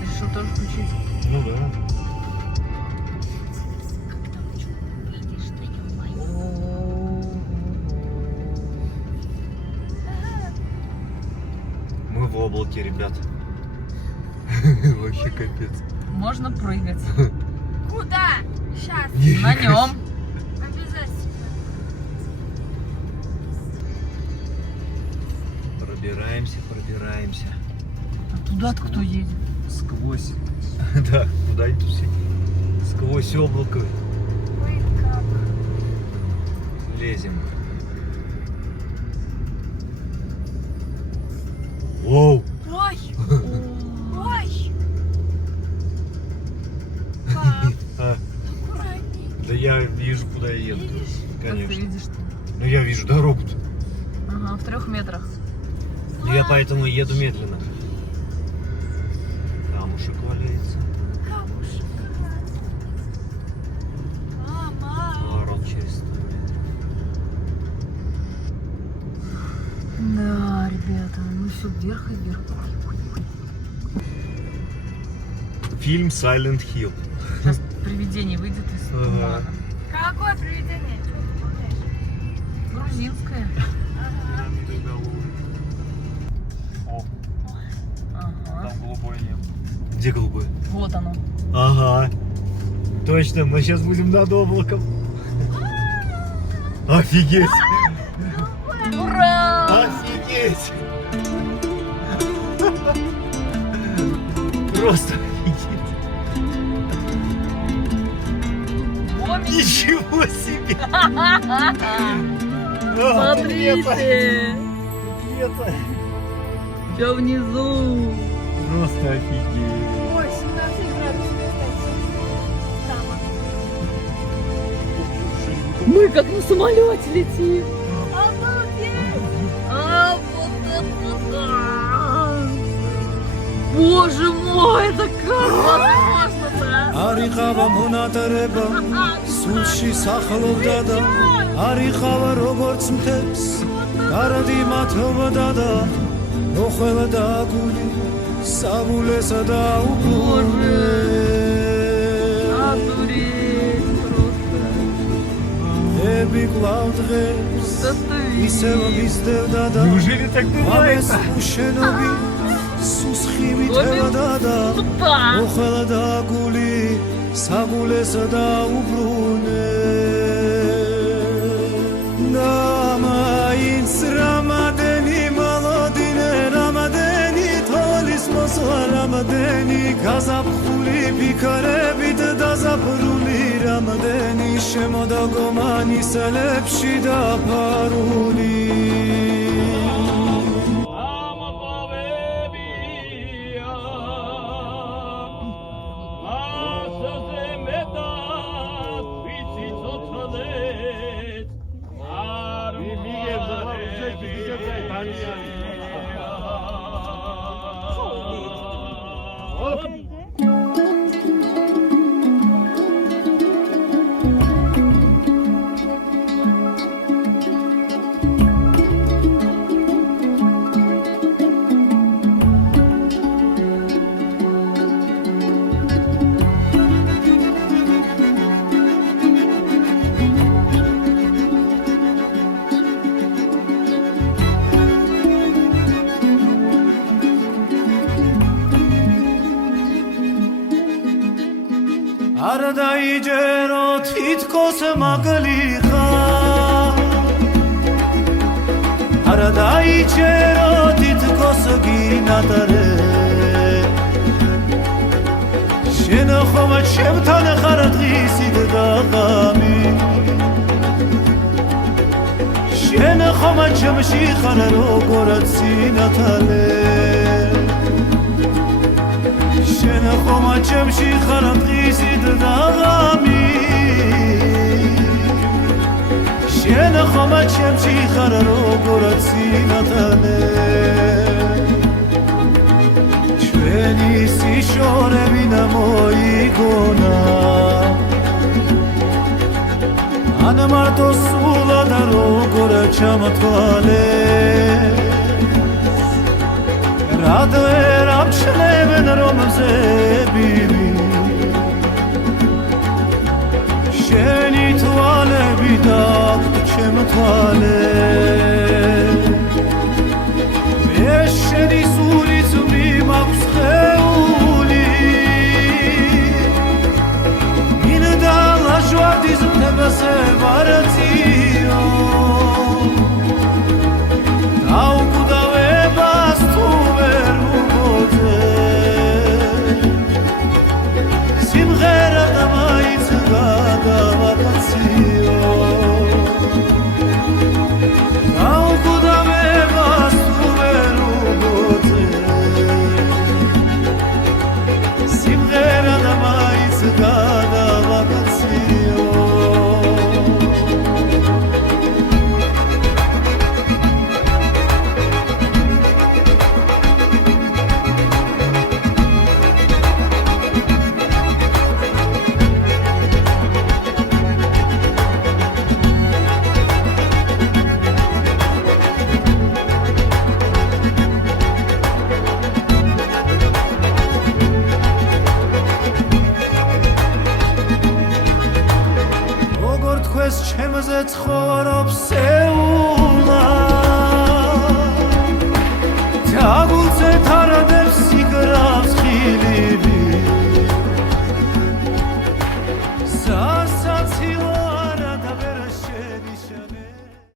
Решил тоже включить? Ну да. Мы в облаке, ребят. Вообще капец. Можно прыгать. Куда? Сейчас. На нем. Обязательно. Пробираемся. А туда-то кто едет? Сквозь. Да, куда идут все? Сквозь облако Ой, как. лезем. Воу! Ой. Ой. Пап, аккуратней. Да я вижу, куда я еду. Видишь? Как ты Конечно. видишь-то? Ну я вижу дорогу-то. Ага, в 3 метрах. Ну я поэтому еду медленно. Камушек валяется. Камушек. Мама. Поворот через 100 метров. Да, ребята, мы все вверх и вверх. Фильм Silent Hill. Сейчас привидение выйдет из тумана. Какое привидение? Чего ты пугаешь? Грузинское. О, Ага. там голубое небо. Где голубое? Вот оно. Ага. Точно, мы сейчас будем над облаком. Офигеть! Ура! Офигеть! Просто офигеть! Гомик. Ничего себе! Смотрите! Где-то. Все внизу. Просто офигеть! Ой, 17 градусов, кстати. Мы как на самолете летим. Обалдеть! А вот это да! Боже мой, это как возможно-то? არიყავა მონატრება სულში სახლობდა და არიყავა როგორც მთებს გარდი მათობდა და მოხელდა გული საბულესა და უბრუნე Охуеть просто. ები კვლავ დღეს Да ты ისევ видишь. მისდევდა და Неужели так бывает? ამას უშენობი სუსხი მითევდა და Тупа. მოხელდა გული საბულესა და უბრუნე და მაინც რამადენი მოლოდინე რამადენი თოლის მოსვლა რამადენი გაზაფხული ფიქრებით დაზაფრული რამადენი შემოდა გომანისელებში დაფარული არ დაიჯერო თითქოს მაგლიხა არ დაიჯერო თითქოს გინატრე შენ ხომ ჩემთან ხარ დღისით და ღამი შენ ხომ ჩემში ხარ როგორც სინათლე შენ ხომ ჩემში ხარ დღისით და ღამი შენ ხომ ჩემში ხარ როგორც სინათლე ჩვენი სიშორები და მოიგონა მან მარტო სულა და როგორ ჩამოთვალე რად ვერ ამჩნევენ რომ მზებივი შენი თვალები და ჩემ თვალე